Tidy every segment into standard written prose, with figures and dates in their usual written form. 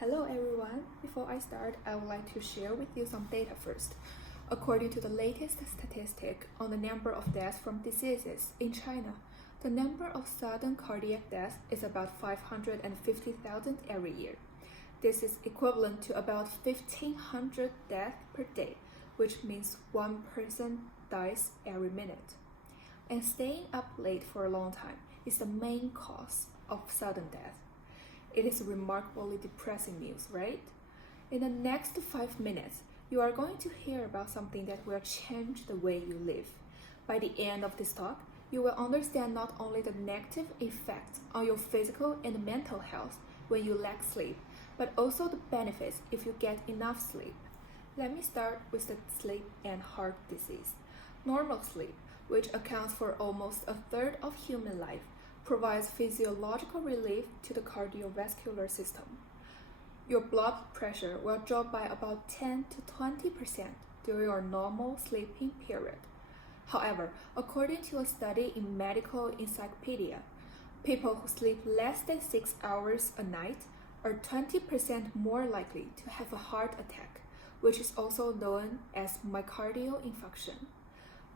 Hello everyone. Before I start, I would like to share with you some data first. According to the latest statistic on the number of deaths from diseases in China, the number of sudden cardiac deaths is about 550,000 every year. This is equivalent to about 1,500 deaths per day, which means one person dies every minute. And staying up late for a long time is the main cause of sudden death. It is remarkably depressing news, right? In the next 5 minutes, you are going to hear about something that will change the way you live. By the end of this talk, you will understand not only the negative effects on your physical and mental health when you lack sleep, but also the benefits if you get enough sleep. Let me start with the sleep and heart disease. Normal sleep, which accounts for almost a third of human life, provides physiological relief to the cardiovascular system. Your blood pressure will drop by about 10 to 20% during your normal sleeping period. However, according to a study in Medical Encyclopedia, people who sleep less than 6 hours a night are 20% more likely to have a heart attack, which is also known as myocardial infarction.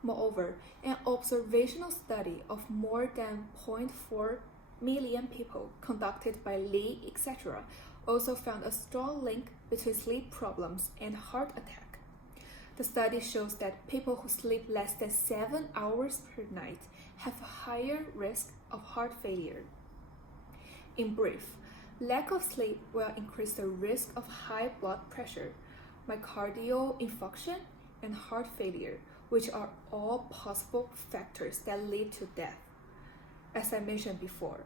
Moreover, an observational study of more than 0.4 million people conducted by Lee, etc., also found a strong link between sleep problems and heart attack. The study shows that people who sleep less than 7 hours per night have a higher risk of heart failure. In brief, lack of sleep will increase the risk of high blood pressure, myocardial infarction, and heart failure, which are all possible factors that lead to death. As I mentioned before,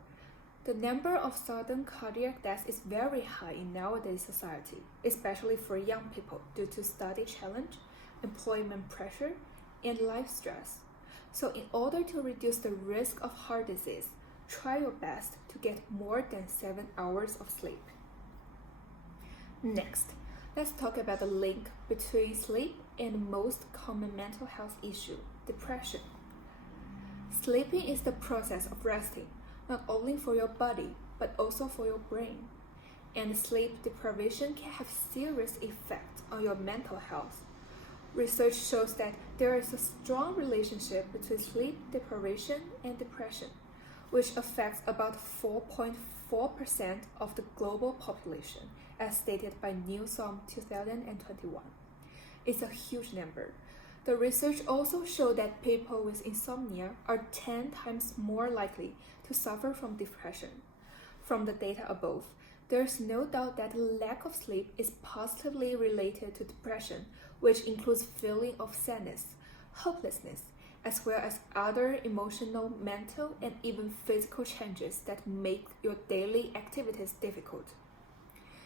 the number of sudden cardiac deaths is very high in nowadays society, especially for young people due to study challenge, employment pressure, and life stress. So in order to reduce the risk of heart disease, try your best to get more than 7 hours of sleep. Next, let's talk about the link between sleep and the most common mental health issue, depression. Sleeping is the process of resting, not only for your body, but also for your brain. And sleep deprivation can have serious effects on your mental health. Research shows that there is a strong relationship between sleep deprivation and depression, which affects about 4.4% of the global population, as stated by Newsom 2021. It's a huge number. The research also showed that people with insomnia are 10 times more likely to suffer from depression. From the data above, there's no doubt that lack of sleep is positively related to depression, which includes feeling of sadness, hopelessness, as well as other emotional, mental, and even physical changes that make your daily activities difficult.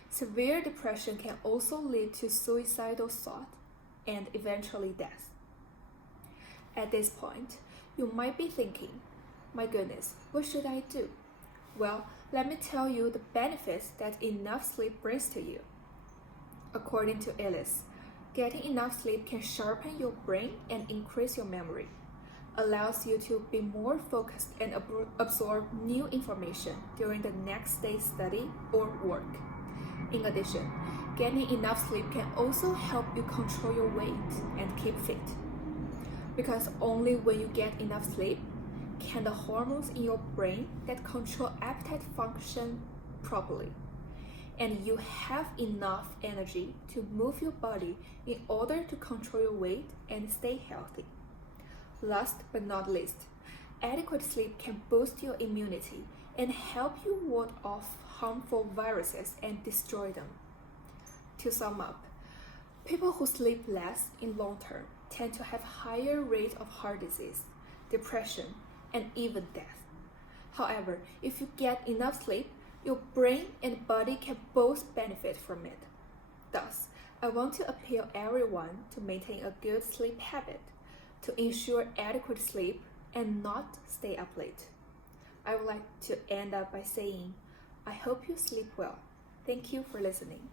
Severe depression can also lead to suicidal thought and eventually death. At this point, you might be thinking, my goodness, what should I do? Well, let me tell you the benefits that enough sleep brings to you. According to Ellis, getting enough sleep can sharpen your brain and increase your memory, allows you to be more focused and absorb new information during the next day's study or work. In addition, getting enough sleep can also help you control your weight and keep fit. Because only when you get enough sleep can the hormones in your brain that control appetite function properly, and you have enough energy to move your body in order to control your weight and stay healthy. Last but not least, adequate sleep can boost your immunity and help you ward off harmful viruses and destroy them. To sum up, people who sleep less in long term tend to have higher rate of heart disease, depression, and even death. However, if you get enough sleep, your brain and body can both benefit from it. Thus, I want to appeal everyone to maintain a good sleep habit, to ensure adequate sleep and not stay up late. I would like to end up by saying, I hope you sleep well. Thank you for listening.